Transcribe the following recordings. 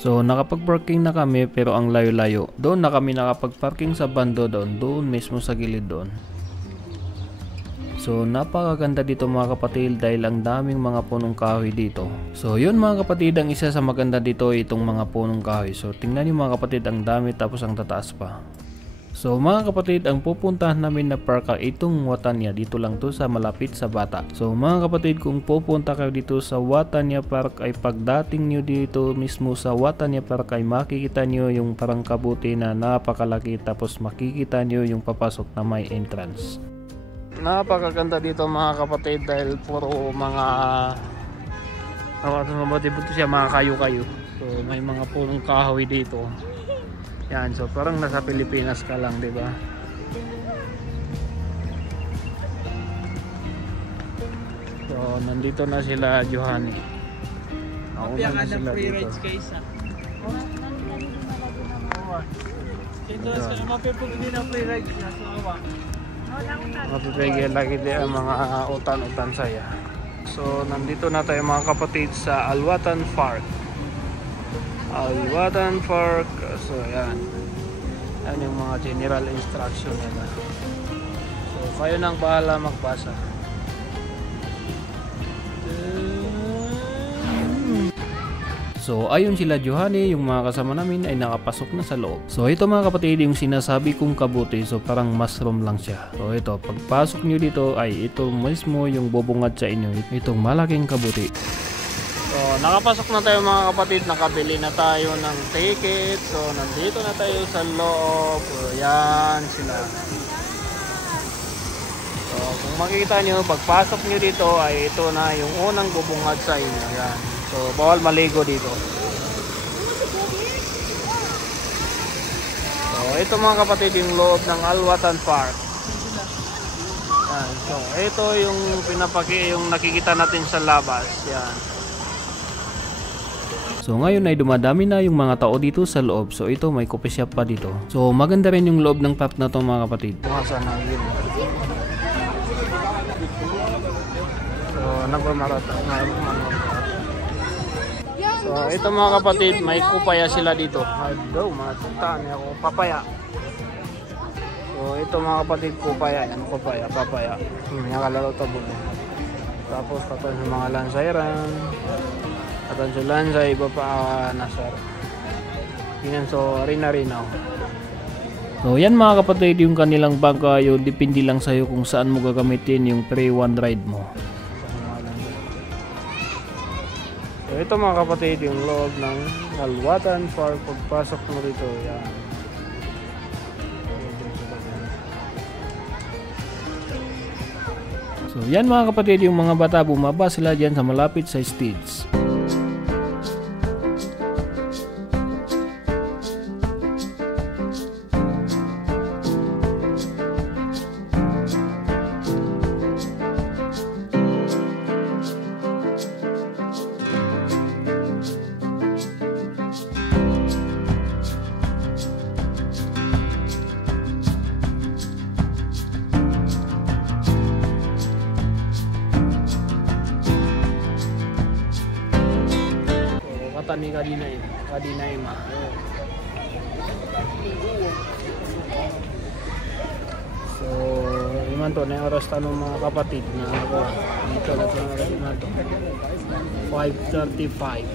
So nakapag-parking na kami pero ang layo-layo. Doon na kami nakapag-parking sa bando doon mismo sa gilid doon. So napakaganda dito mga kapatid dahil ang daming mga punong kahoy dito. So yun mga kapatid, ang isa sa maganda dito ay itong mga punong kahoy. So tingnan niyo mga kapatid, ang dami tapos ang tataas pa. So mga kapatid, ang pupuntahan namin na park ay itong Watanya. Dito lang to sa malapit sa Bata. So mga kapatid, kung pupunta kayo dito sa Watanya Park ay pagdating nyo dito mismo sa Watanya Park ay makikita nyo yung parang kabuti na napakalaki, tapos makikita nyo yung papasok na may entrance. Napakaganda dito mga kapatid dahil puro mga mga kayo-kayo. So may mga punong kahoy dito. Yan, so parang nasa Pilipinas ka lang, 'di ba? So nandito na sila Johanny. Nauna na sila dito. Mapipigil lagi din ang mga utan-utan saya. So nandito na tayo mga kapatid sa Alwatan Park. Alwatan Park. So yan. Yan yung mga general instruction nila. So kayo nang bahala magbasa. So ayun sila Johanny, yung mga kasama namin ay nakapasok na sa loob. So ito mga kapatid, yung sinasabi kong kabuti, so parang mushroom lang siya. So ito, pagpasok nyo dito ay ito mismo yung bubungad sa inyo, itong malaking kabuti. So nakapasok na tayo mga kapatid, nakabili na tayo ng ticket. So nandito na tayo sa loob. So yan sila. So kung makikita nyo, pagpasok nyo dito ay ito na yung unang bubungad sa inyo. Yan. So bawal maligo dito. So ito mga kapatid yung loob ng Alwatan Park. Yan. So ito yung yung nakikita natin sa labas. Yan. So ngayon ay dumadami na yung mga tao dito sa loob. So ito may coffee shop pa dito. So maganda rin yung loob ng park na to mga kapatid. So nagmamarata. So ito mga kapatid, may kupaya sila dito. Hello, mga tuntaan niya ako papaya. So ito mga kapatid, kupaya. Yan, kupaya, papaya. Nakalaro ito bulo. Tapos katong sa mga lansairan. Katong sa lansay, iba pa nasar. Yan, so rina-rinaw. So yan mga kapatid, yung kanilang bangka, yung depende lang sa'yo kung saan mo gagamitin yung free one ride mo. So ito mga kapatid yung loob ng Alwatan Park. Pagpasok mo rito, yan. So yan mga kapatid, yung mga bata bumaba sila dyan sa malapit sa stage. Ni kadinay ma. So iman to na oras tanong mga kapatid na ako dito na to 5:35.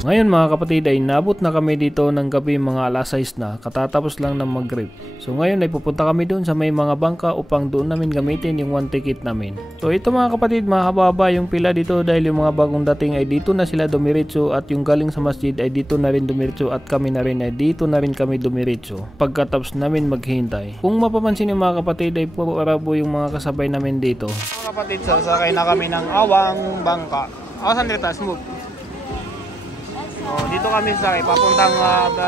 Ngayon mga kapatid ay nabot na kami dito ng gabi, mga alas 6 na, katatapos lang ng mag-grip. So ngayon ay pupunta kami doon sa may mga bangka upang doon namin gamitin yung one ticket namin. So ito mga kapatid, mahaba-haba yung pila dito dahil yung mga bagong dating ay dito na sila dumiretso at yung galing sa masjid ay dito na rin dumiretso at kami na rin ay dito na rin kami dumiretso pagkatapos namin maghintay. Kung mapapansin yung mga kapatid ay puro Arabo yung mga kasabay namin dito. Mga kapatid, sasakay na kami ng awang bangka. Awasan dito, smooth. Oh, dito kami sa papuntang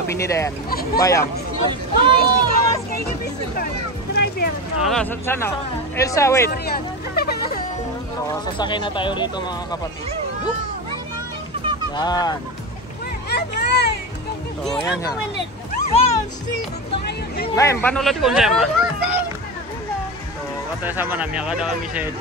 Binidan, Bayang. Sana? Elsa, wait. So, sasakay na tayo rito mga kapatid. Yan. So, yan yan. Ngayon, panulat ko siya. Katanya sama namin, kada kami sa head.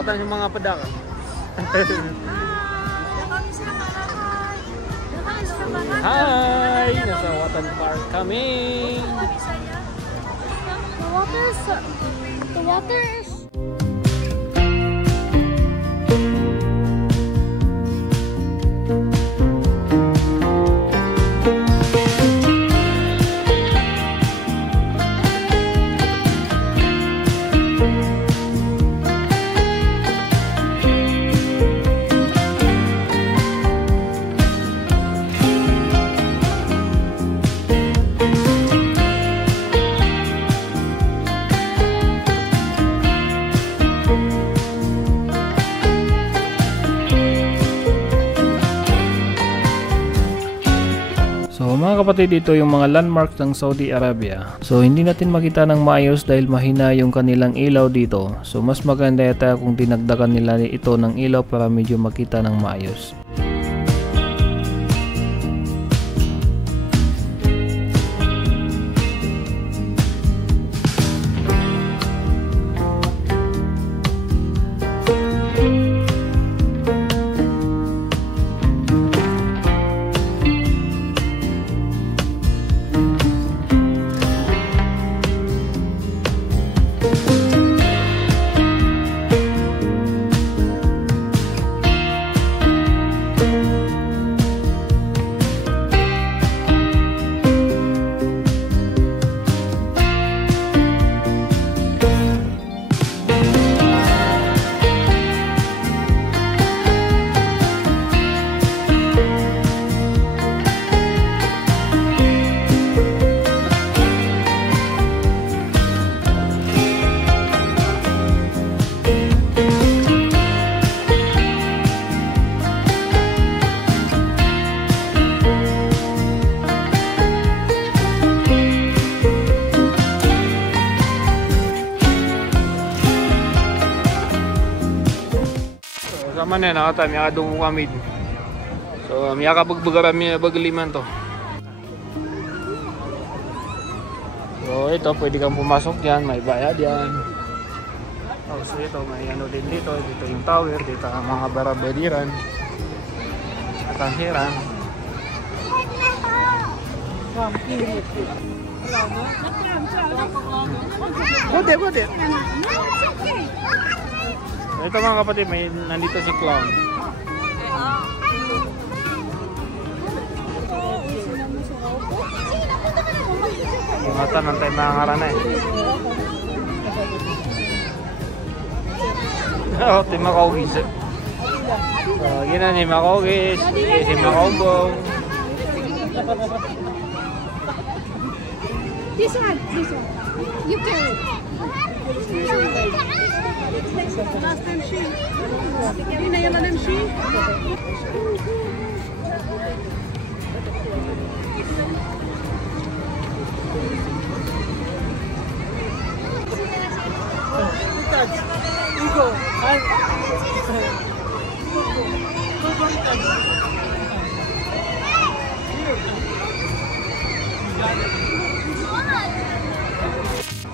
Katanya mga pedang. Hi! Nasa Watan Park kami! The water is... So mga kapatid, ito yung mga landmarks ng Saudi Arabia. So hindi natin makita ng maayos dahil mahina yung kanilang ilaw dito. So mas maganda yata kung dinagdagan nila ito ng ilaw para medyo makita ng maayos. Sama na nakata, may kadungo kami. So, may kapagbaga kami bagaliman to. So, ito, pwede kang pumasok dyan, may bayad yan. So, ito, may ano din dito. Dito yung tower, dito ang mga barabadiran. At ang hiran. Bude. Ito mga kapatid, may nandito si Clown. Ingatan ng tayo mga karana eh. Oh, tayo makaugis. So, gina ni makaugis. Si makaubong. This one. You carry it. Last time she. Yun na yan na she. Ego.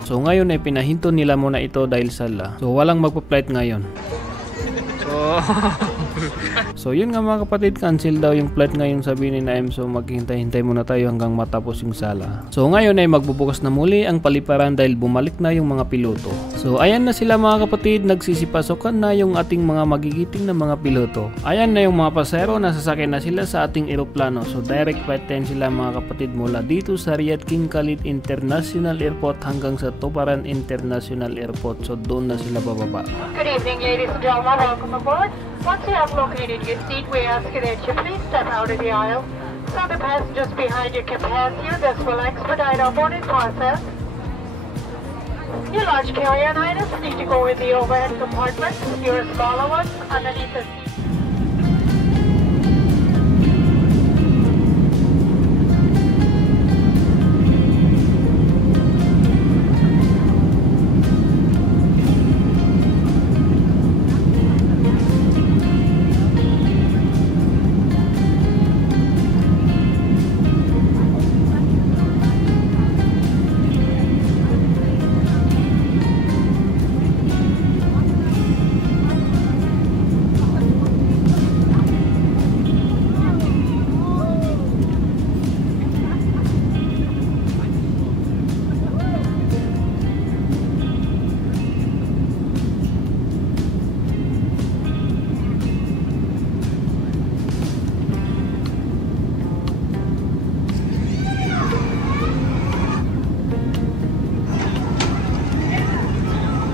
So ngayon ay pinahinto nila muna ito dahil sala. So walang magpa-flight ngayon. So yun nga mga kapatid, cancel daw yung flight ngayon, sabi ni Naim. So maghintay-hintay muna tayo hanggang matapos yung sala. So ngayon ay magbubukas na muli ang paliparan dahil bumalik na yung mga piloto. So ayan na sila mga kapatid, nagsisipasokan na yung ating mga magigiting na mga piloto. Ayan na yung mga pasahero, nasasakay na sila sa ating eroplano. So direct flight 10 sila mga kapatid mula dito sa Riyadh King Khalid International Airport hanggang sa Tuparan International Airport. So doon na sila bababa. Good evening, ladies and gentlemen. Welcome aboard. Once you have located your seat, we ask that you please step out of the aisle so the passengers behind you can pass you. This will expedite our boarding process. Your large carry-on items need to go in the overhead compartment. Your smaller ones underneath the seat.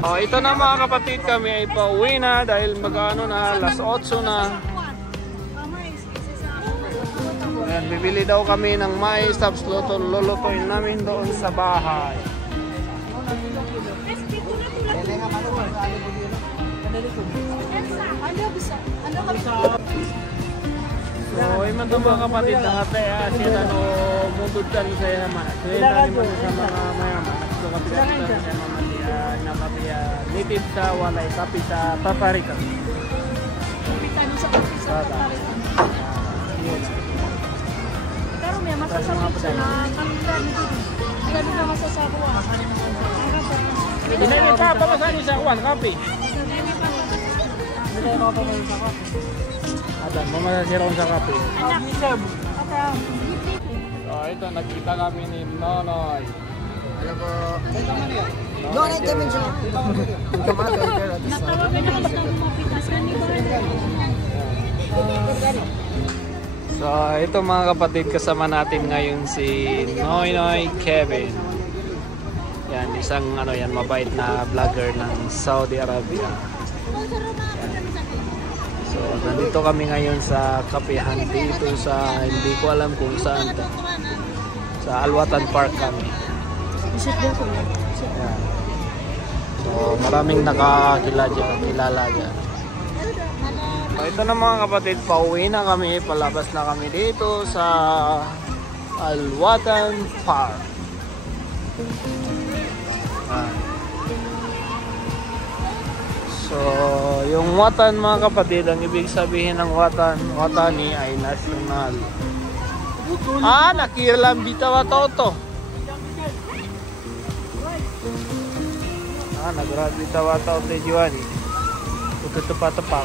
Oh, ito na mga kapatid, kami ay pauwi na dahil mag-ano na, alas 8 na. Ayan, bibili daw kami ng mais, tapos lulutuin namin doon sa bahay. So, iman ito mga kapatid, nakatay asin, mudod ka sa yaman. So, yun namin mo sa mga mayaman. So, kapitad sa mamatiya, napatiya, native sa walay, tapi sa Tatarika. Kapitan sa kapi sa Tatarika. Pero may masasabot siya na kapitan nito. Grabe na masasabuan. Hindi niya pa pamasan sa kuwan, kapi. Hindi mo pa sa kapi. Adan, mamasasiraw sa kapi. Anak. So, ito, nakita kami ni Nonoy. Ano po? Nonoy kami siya. Natawagan na gusto mo mapitas ka ni So, ito mga kapatid, kasama natin ngayon si Nonoy Kevin. Yan, isang mabait na vlogger ng Saudi Arabia. Yan. So, nandito kami ngayon sa kapihan dito sa, hindi ko alam kung saan to. Sa Alwatan Park kami. Yan. So, maraming nakakilala dyan. So, ito na mga kapatid, pauwi na kami, palabas na kami dito sa Alwatan Park. So, yung watan mga kapatid, ang ibig sabihin ng watani ay national. Nakiram bitaw toto. Nagrad bitaw toto Juani. Ito pa.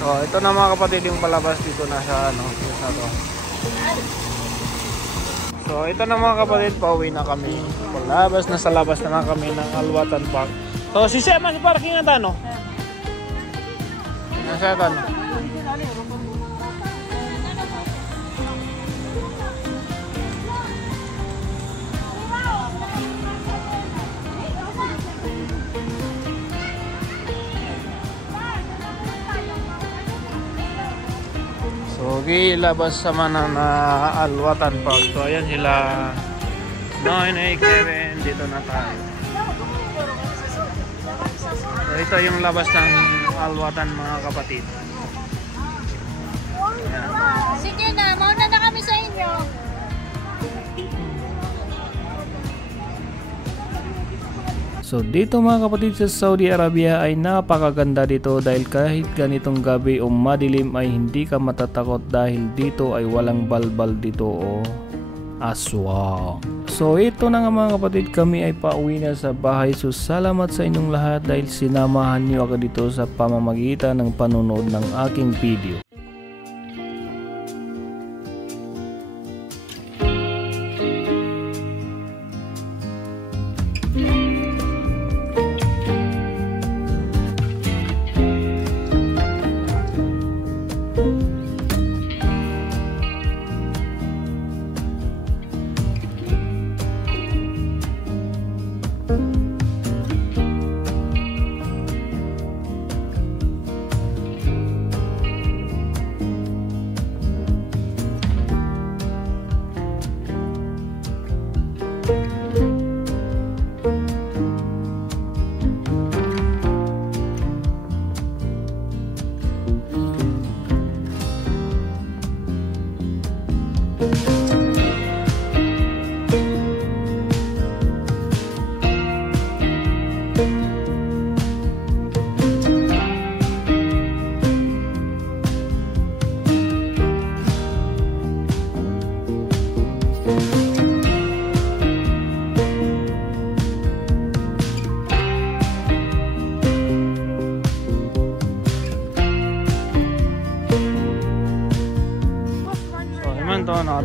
So, ito na mga kapatid yung palabas dito na sa sa to. So, ito na mga kapatid, pauwi na kami. Palabas na sa labas na kami ng Alwatan Park. So, si Sema, si parking ang tano? Nasa tano? So, gilabas sa mana na Alwatan Park. So, ayan sila. Nonoy Kevin, dito na tayo. So, ito yung labas ng Alwatan mga kapatid. Ayan. Sige na, mauna na kami sa inyo. So dito mga kapatid sa Saudi Arabia ay napakaganda dito dahil kahit ganitong gabi o madilim ay hindi ka matatakot dahil dito ay walang balbal dito o aswang. So ito na nga mga kapatid, kami ay pauwi na sa bahay. So salamat sa inyong lahat dahil sinamahan niyo ako dito sa pamamagitan ng panonood ng aking video.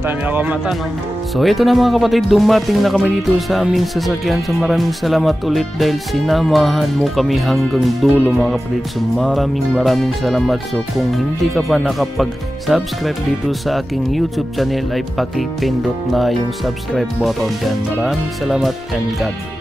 tayo ako mata, no? So ito na mga kapatid, dumating na kami dito sa aming sasakyan. So maraming salamat ulit dahil sinamahan mo kami hanggang dulo mga kapatid. So maraming salamat. So kung hindi ka pa nakapag-subscribe dito sa aking YouTube channel ay pakipindot na yung subscribe button dyan. Maraming salamat and God